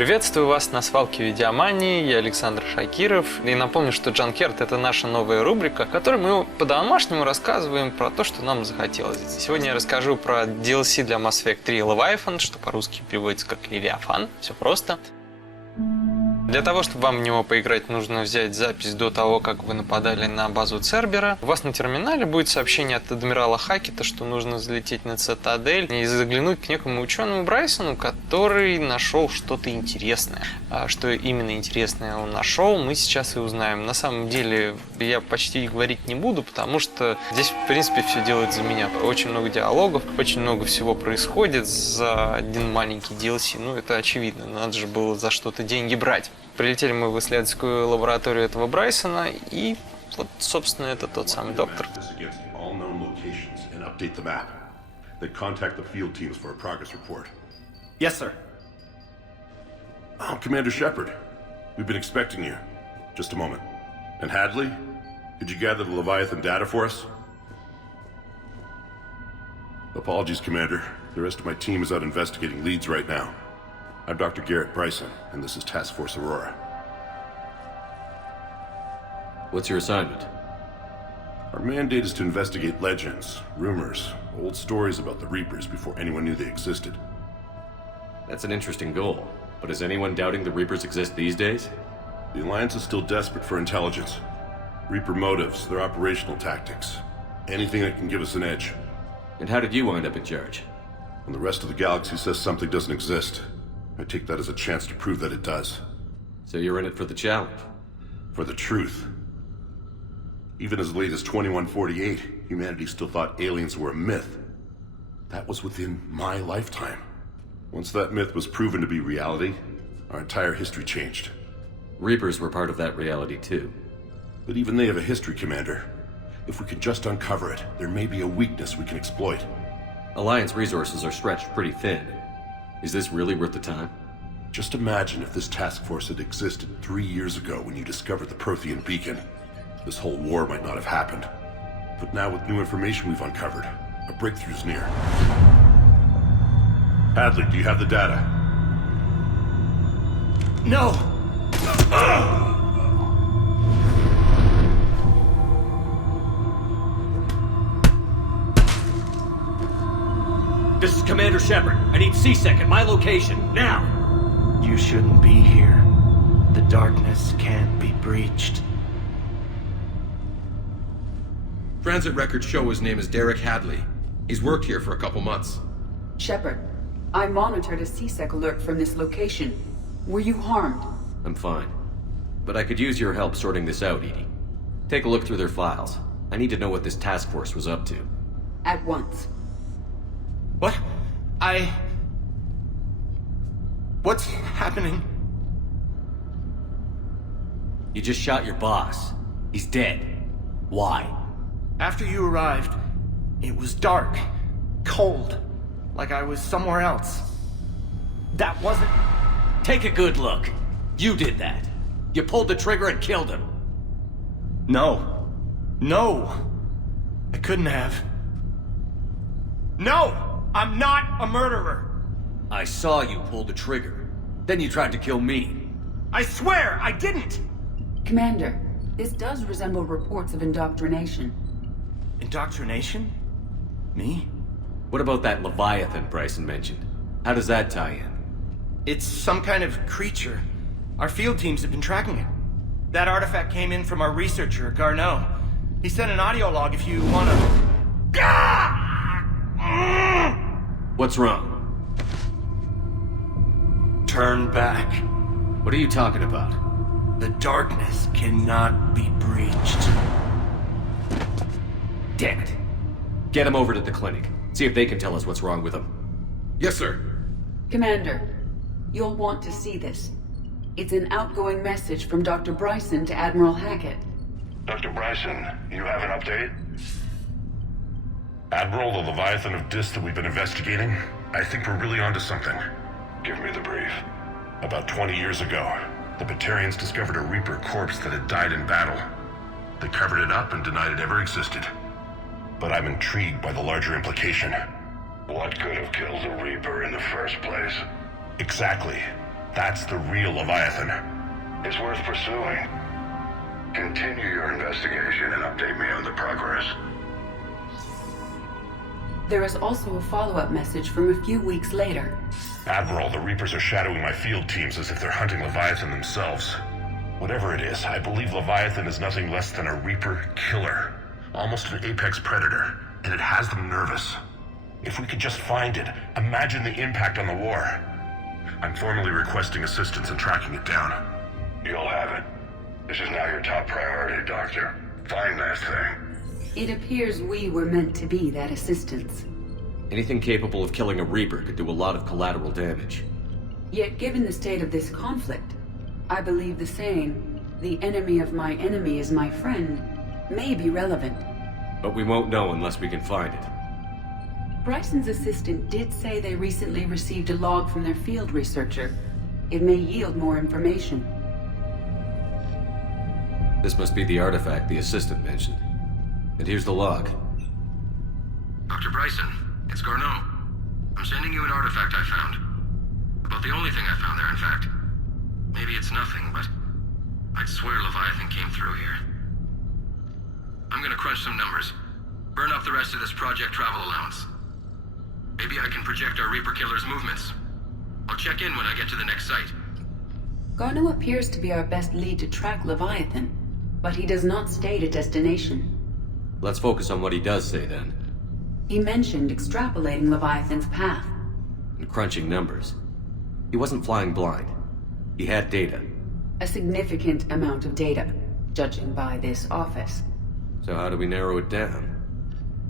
Приветствую вас на свалке Видеомании, я Александр Шакиров. И напомню, что Джанкерт — это наша новая рубрика, в которой мы по-домашнему рассказываем про то, что нам захотелось. Сегодня я расскажу про DLC для Mass Effect 3 Leviathan, что по-русски переводится как Левиафан. Все просто. Для того, чтобы вам в него поиграть, нужно взять запись до того, как вы нападали на базу Цербера. У вас на терминале будет сообщение от адмирала Хакета, что нужно залететь на Цитадель и заглянуть к некому ученому Брайсону, который нашел что-то интересное. А что именно интересное он нашел, мы сейчас и узнаем. На самом деле, я почти говорить не буду, потому что здесь, в принципе, все делает за меня. Очень много диалогов, очень много всего происходит за один маленький DLC. Ну, это очевидно, надо же было за что-то деньги брать. Прилетели мы в исследовательскую лабораторию этого Брайсона, и вот, собственно, это тот самый доктор. Yes, sir. Oh, Commander Shepard. We've been expecting you. Just a moment. And Hadley, could you gather the Leviathan data for us? Apologies, Commander. The rest of my team is out investigating leads right now. I'm Dr. Garrett Bryson, and this is Task Force Aurora. What's your assignment? Our mandate is to investigate legends, rumors, old stories about the Reapers before anyone knew they existed. That's an interesting goal, but is anyone doubting the Reapers exist these days? The Alliance is still desperate for intelligence. Reaper motives, their operational tactics. Anything that can give us an edge. And how did you wind up in charge? When the rest of the galaxy says something doesn't exist, I take that as a chance to prove that it does. So you're in it for the challenge? For the truth. Even as late as 2148, humanity still thought aliens were a myth. That was within my lifetime. Once that myth was proven to be reality, our entire history changed. Reapers were part of that reality too. But even they have a history, Commander. If we can just uncover it, there may be a weakness we can exploit. Alliance resources are stretched pretty thin. Is this really worth the time? Just imagine if this task force had existed 3 years ago when you discovered the Prothean beacon. This whole war might not have happened. But now with new information we've uncovered, a breakthrough's near. Hadley, do you have the data? No! This is Commander Shepard. I need C-Sec at my location, now! You shouldn't be here. The darkness can't be breached. Transit records show his name is Derek Hadley. He's worked here for a couple months. Shepard, I monitored a C-Sec alert from this location. Were you harmed? I'm fine. But I could use your help sorting this out, Edie. Take a look through their files. I need to know what this task force was up to. At once. What? What's happening? You just shot your boss. He's dead. Why? After you arrived, it was dark, cold, like I was somewhere else. That wasn't... Take a good look. You did that. You pulled the trigger and killed him. No. No. I couldn't have. No! I'm not a murderer! I saw you pull the trigger. Then you tried to kill me. I swear I didn't! Commander, this does resemble reports of indoctrination. Indoctrination? Me? What about that Leviathan Bryson mentioned? How does that tie in? It's some kind of creature. Our field teams have been tracking it. That artifact came in from our researcher, Garneau. He sent an audio log if you wanna... What's wrong? Turn back. What are you talking about? The darkness cannot be breached. Damn it. Get him over to the clinic. See if they can tell us what's wrong with him. Yes, sir. Commander, you'll want to see this. It's an outgoing message from Dr. Bryson to Admiral Hackett. Dr. Bryson, you have an update? Admiral, the Leviathan of Dis that we've been investigating, I think we're really onto something. Give me the brief. About 20 years ago, the Batarians discovered a Reaper corpse that had died in battle. They covered it up and denied it ever existed. But I'm intrigued by the larger implication. What could have killed the Reaper in the first place? Exactly. That's the real Leviathan. It's worth pursuing. Continue your investigation and update me on the progress. There is also a follow-up message from a few weeks later. Admiral, the Reapers are shadowing my field teams as if they're hunting Leviathan themselves. Whatever it is, I believe Leviathan is nothing less than a Reaper killer. Almost an apex predator, and it has them nervous. If we could just find it, imagine the impact on the war. I'm formally requesting assistance in tracking it down. You'll have it. This is now your top priority, Doctor. Find that thing. It appears we were meant to be that assistance. Anything capable of killing a Reaper could do a lot of collateral damage. Yet given the state of this conflict, I believe the saying, "The enemy of my enemy is my friend," may be relevant. But we won't know unless we can find it. Bryson's assistant did say they recently received a log from their field researcher. It may yield more information. This must be the artifact the assistant mentioned. And here's the log. Dr. Bryson, it's Garneau. I'm sending you an artifact I found. About the only thing I found there, in fact. Maybe it's nothing, but I'd swear Leviathan came through here. I'm gonna crunch some numbers. Burn up the rest of this project travel allowance. Maybe I can project our Reaper killer's movements. I'll check in when I get to the next site. Garneau appears to be our best lead to track Leviathan, but he does not state a destination. Let's focus on what he does say then. He mentioned extrapolating Leviathan's path. And crunching numbers. He wasn't flying blind. He had data. A significant amount of data, judging by this office. So how do we narrow it down?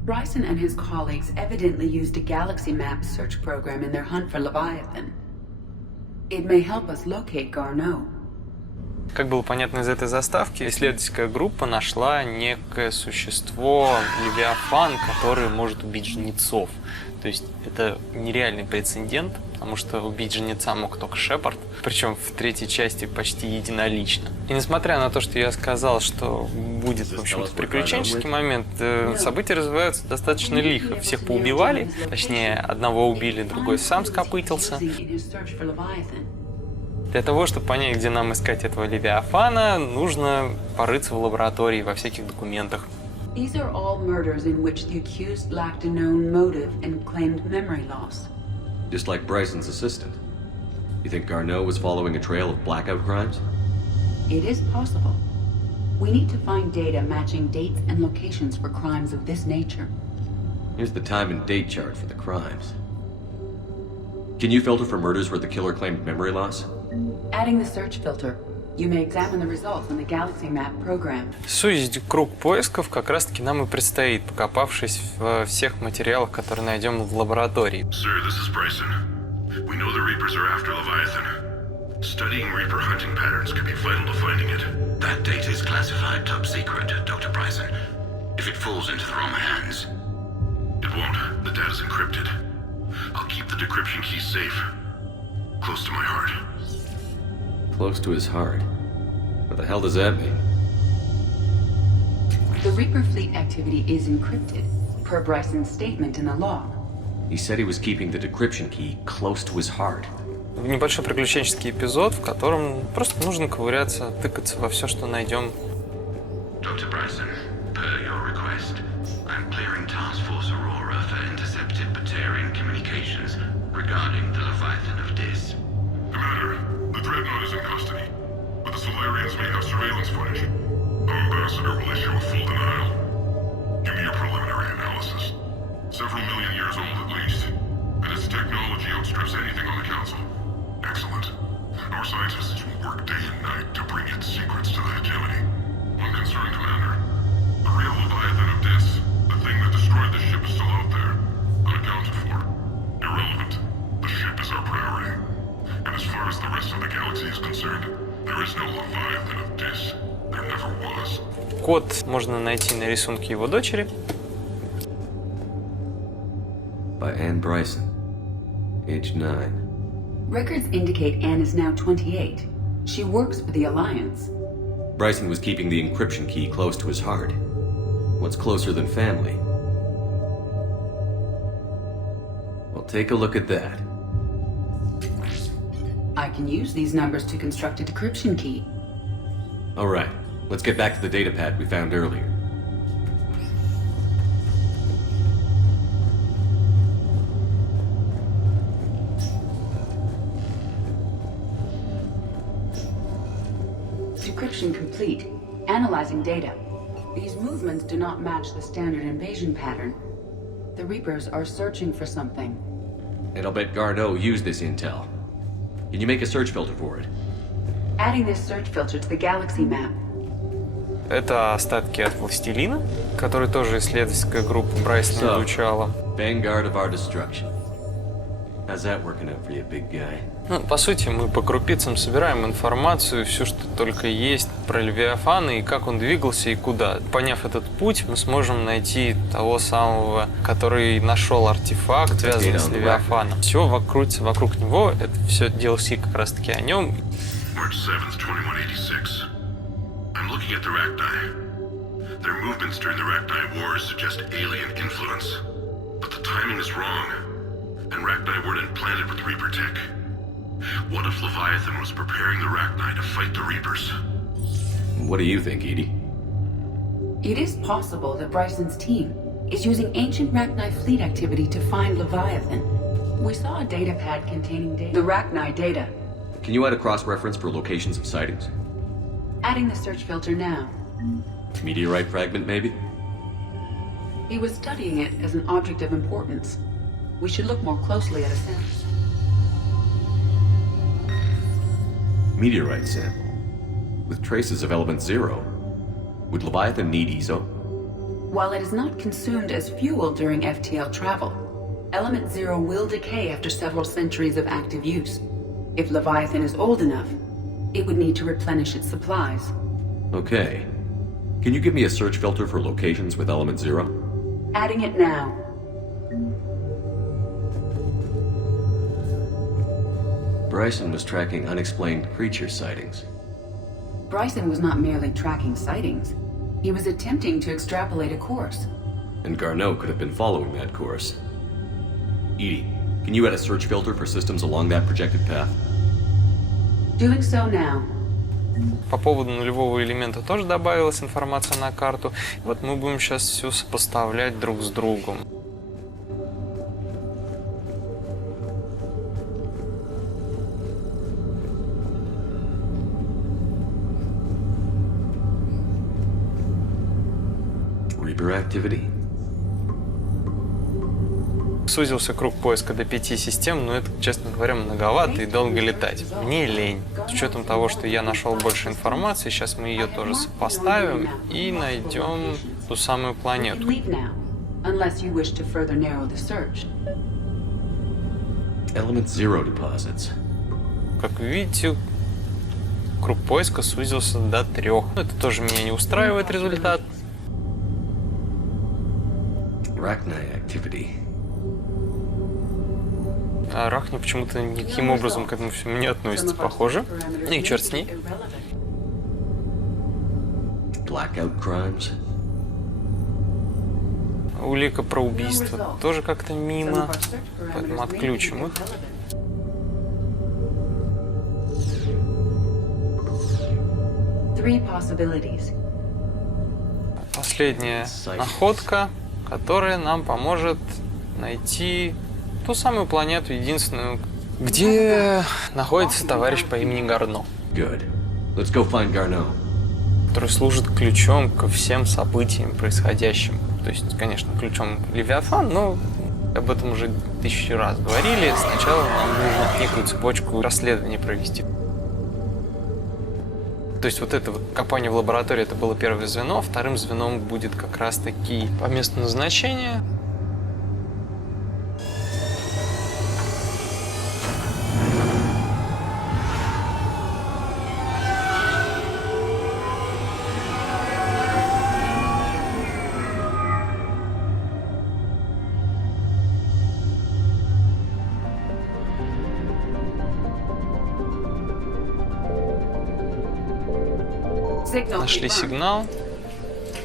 Bryson and his colleagues evidently used a galaxy map search program in their hunt for Leviathan. It may help us locate Garneau. Как было понятно из этой заставки, исследовательская группа нашла некое существо, Левиафан, который может убить жнецов. То есть это нереальный прецедент, потому что убить жнеца мог только Шепард, причем в третьей части почти единолично. И несмотря на то, что я сказал, что будет, в общем-то, приключенческий момент, события развиваются достаточно лихо. Всех поубивали, точнее, одного убили, другой сам скопытился. Для того, чтобы понять, где нам искать этого Левиафана, нужно порыться в лаборатории, во всяких документах. These are all murders in which the accused lacked a known motive and claimed memory loss. Just like Bryson's assistant. You think Garneau was following a trail of blackout crimes? It is possible. We need to find data matching dates and locations for crimes of this nature. Here's the time and date chart for the crimes. Can you filter for murders where the killer claimed memory loss? Adding the search filter. You may examine the results in the Galaxy Map program. Сузить круг поисков как раз-таки нам и предстоит, покопавшись в всех материалах, которые найдем в лаборатории. Sir, this is Bryson. We know the Reapers are after Leviathan. Studying Reaper hunting patterns could be vital to finding it. That data is classified top secret, Dr. Bryson. If it falls into the wrong hands. It won't. The data's encrypted. I'll keep the decryption key safe. Close to my heart. Close to his heart. What the hell does that mean? The Reaper fleet activity is encrypted, per Bryson's statement in the log. He said he was keeping the decryption key close to his heart. Небольшой приключенческий эпизод, в котором просто нужно ковыряться, тыкаться во все, что найдем. Dr. Bryson, per your request, I'm clearing Task Force Aurora for intercepted Batarian communications regarding the Leviathan of Dis. Commander, the Dreadnought is in custody, but the Solarians may have surveillance footage. Our ambassador will issue a full denial. Give me your preliminary analysis. Several million years old at least, and its technology outstrips anything on the Council. Excellent. Our scientists will work day and night to bring its secrets to the hegemony. One concern, Commander. The real Leviathan of Dis, the thing that destroyed the ship, is still out there, unaccounted for. Irrelevant. The ship is our priority. And as far as the rest of the galaxy is concerned, there is no Leviathan of Dis. There never was. Код можно найти на рисунке его дочери. By Anne Bryson, age 9. Records indicate Anne is now 28. She works for the Alliance. Bryson was keeping the encryption key close to his heart. What's closer than family? Well, take a look at that. I can use these numbers to construct a decryption key. Alright, let's get back to the data pad we found earlier. Decryption complete. Analyzing data. These movements do not match the standard invasion pattern. The Reapers are searching for something. And I'll bet Garneau used this intel. Can you make a search filter for it? Adding this search filter to the galaxy map. Это остатки от Властелина, который тоже исследовательская группа Брайсона изучала. Vanguard of our destruction. How's that working out for you, big guy? Ну, по сути, мы по крупицам собираем информацию, все, что только есть про Левиафана и как он двигался и куда. Поняв этот путь, мы сможем найти того самого, который нашел артефакт, связанный с Левиафаном. Все крутится вокруг него, это все DLC как раз таки о нем. March 7th, 2186. I'm looking at the Rachni. Their movements during the Rachni Wars suggest alien influence. But the timing is wrong. And Rachni weren't implanted with Reaper tech. What if Leviathan was preparing the Rachni to fight the Reapers? What do you think, Edie? It is possible that Bryson's team is using ancient Rachni fleet activity to find Leviathan. We saw a data pad containing the Rachni data. Can you add a cross-reference for locations of sightings? Adding the search filter now. Meteorite fragment, maybe? He was studying it as an object of importance. We should look more closely at a sample. Meteorite sample. With traces of element 0. Would Leviathan need ESO? While it is not consumed as fuel during FTL travel, element 0 will decay after several centuries of active use. If Leviathan is old enough, it would need to replenish its supplies. Okay. Can you give me a search filter for locations with element 0? Adding it now. Bryson was tracking unexplained creature sightings. Bryson was not merely tracking sightings. He was attempting to extrapolate a course. And Garneau could have been following that course. Edie, can you add a search filter for systems along that projected path? Doing so now. По поводу нулевого элемента тоже добавилась информация на карту. Вот мы будем сейчас все сопоставлять друг с другом. Reaper activity? Сузился круг поиска до 5 систем, но это, честно говоря, многовато и долго летать. Мне лень. С учетом того, что я нашел больше информации, сейчас мы ее тоже сопоставим и найдем ту самую планету. Element 0 deposits. Как вы видите, круг поиска сузился до 3. Это тоже меня не устраивает результат. Rachni activity. А Рахни почему-то никаким образом к этому всему не относится, похоже. И черт с ней. Blackout crimes. Улика про убийство тоже как-то мимо, поэтому отключим их. Последняя находка, которая нам поможет найти ту самую планету, единственную, где находится товарищ по имени Гарно. Good. Let's go find Garneau. Который служит ключом ко всем событиям происходящим. То есть, конечно, ключом Левиафан, но об этом уже 1000 раз говорили. Сначала нам нужно некую цепочку расследований провести. То есть вот это вот копание в лаборатории, это было первое звено. Вторым звеном будет как раз-таки по месту назначения. Нашли сигнал,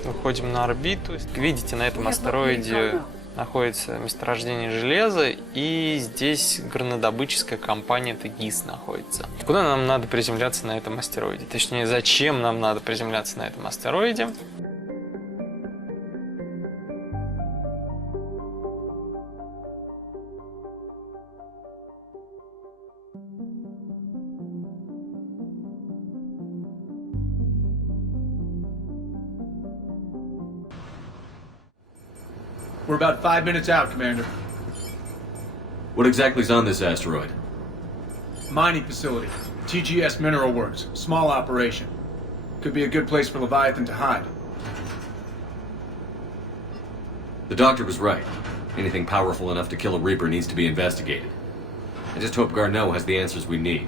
выходим на орбиту. Видите, на этом астероиде находится месторождение железа, и здесь горнодобытческая компания ТГИС находится. Куда нам надо приземляться на этом астероиде? Точнее, зачем нам надо приземляться на этом астероиде? We're about 5 minutes out, Commander. What exactly is on this asteroid? Mining facility. TGS Mineral Works. Small operation. Could be a good place for Leviathan to hide. The doctor was right. Anything powerful enough to kill a Reaper needs to be investigated. I just hope Garneau has the answers we need.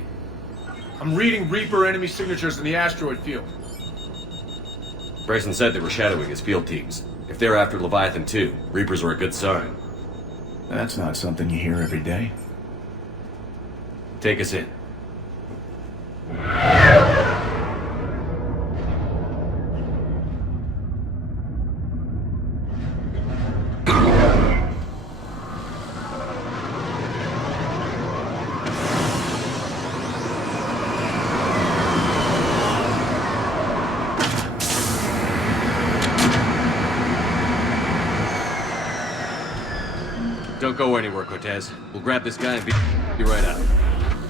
I'm reading Reaper enemy signatures in the asteroid field. Bryson said they were shadowing his field teams. If they're after Leviathan too, Reapers are a good sign. That's not something you hear every day. Take us in. Don't go anywhere, Cortez. We'll grab this guy and be right out.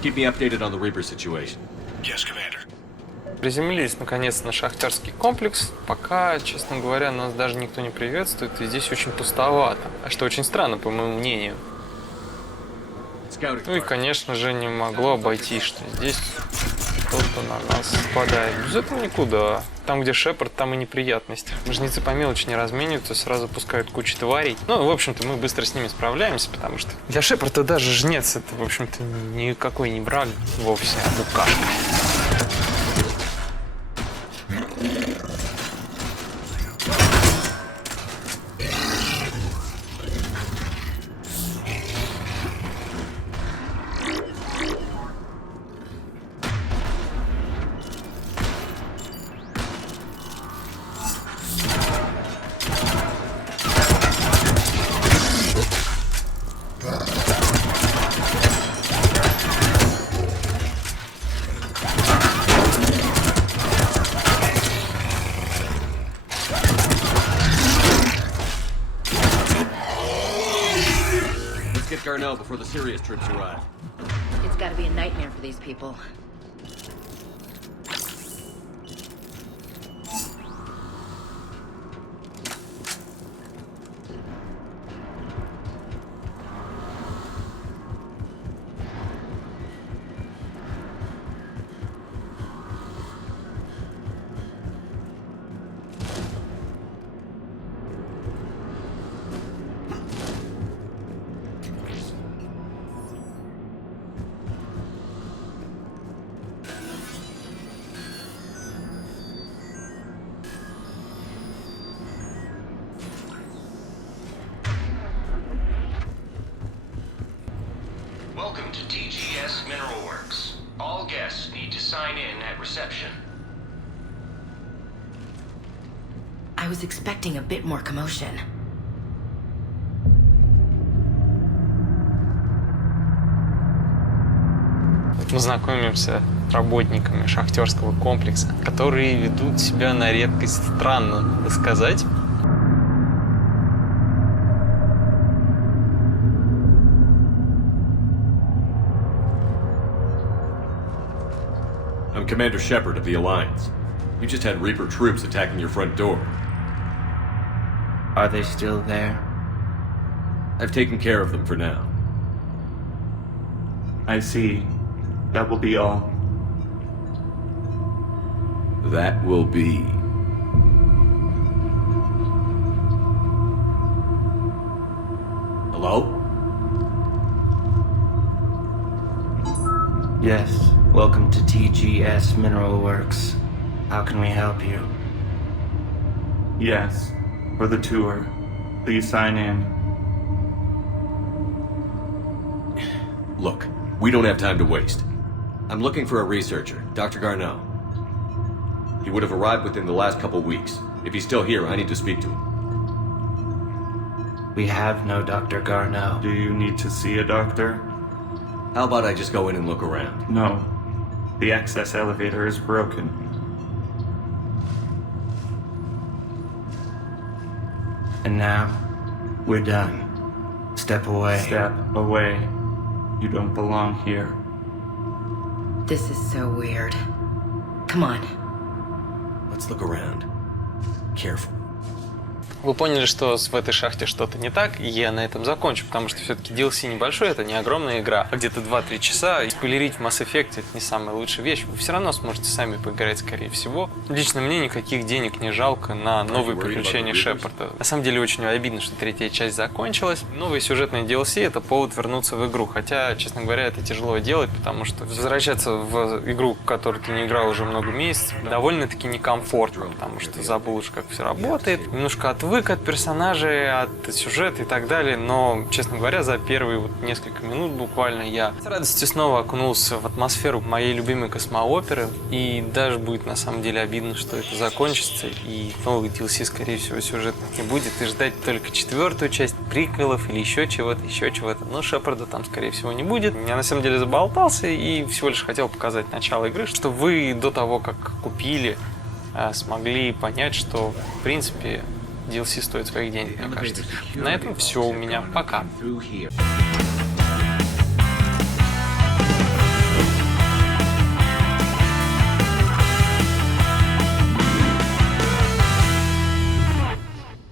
Keep me updated on the Reaper situation. Yes, Commander. Приземлились наконец на шахтерский комплекс. Пока, честно говоря, нас даже никто не приветствует, и здесь очень пустовато. А что очень странно, по моему мнению. Ну и, конечно же, не могло обойтись, что здесь кто-то на нас нападает. Без этого никуда. Там, где Шепард, там и неприятности. Жнецы по мелочи не размениваются, сразу пускают кучу тварей. Ну, в общем-то, мы быстро с ними справляемся, потому что для Шепарда даже жнец это, в общем-то, никакой не враг вовсе, а букашка. Garneau before the serious troops arrive. It's gotta be a nightmare for these people. Welcome to TGS Mineral Works. All guests need to sign in at reception. I was expecting a bit more commotion. Мы знакомимся с работниками шахтерского комплекса, которые ведут себя на редкость странно, надо сказать. I'm Commander Shepard of the Alliance. You just had Reaper troops attacking your front door. Are they still there? I've taken care of them for now. I see. That will be all. That will be. Hello? Yes, welcome to TGS Mineral Works. How can we help you? Yes, for the tour. Please sign in. Look, we don't have time to waste. I'm looking for a researcher, Dr. Garneau. He would have arrived within the last couple weeks. If he's still here, I need to speak to him. We have no Dr. Garneau. Do you need to see a doctor? How about I just go in and look around? No. The access elevator is broken. And now, we're done. Step away. Step away. You don't belong here. This is so weird. Come on. Let's look around. Careful. Вы поняли, что в этой шахте что-то не так, и я на этом закончу, потому что все-таки DLC небольшой, это не огромная игра, а где-то 2-3 часа. И спойлерить в Mass Effect это не самая лучшая вещь, вы все равно сможете сами поиграть, скорее всего. Лично мне никаких денег не жалко на новые приключения Шепарда. На самом деле очень обидно, что третья часть закончилась. Новые сюжетные DLC это повод вернуться в игру, хотя, честно говоря, это тяжело делать, потому что возвращаться в игру, в которую ты не играл уже много месяцев, довольно-таки некомфортно, потому что забыл уж, как все работает, немножко отвык от персонажей, от сюжета и так далее, но, честно говоря, за первые несколько минут буквально я с радостью снова окунулся в атмосферу моей любимой космооперы, и даже будет на самом деле обидно, что это закончится, и новых DLC, скорее всего, сюжетных не будет, и ждать только 4-ю часть, приквелов или еще чего-то, но Шепарда там, скорее всего, не будет. Я на самом деле заболтался и всего лишь хотел показать начало игры, что вы до того, как купили, смогли понять, что, в принципе, DLC стоит своих денег, мне кажется. На этом все у меня. Пока.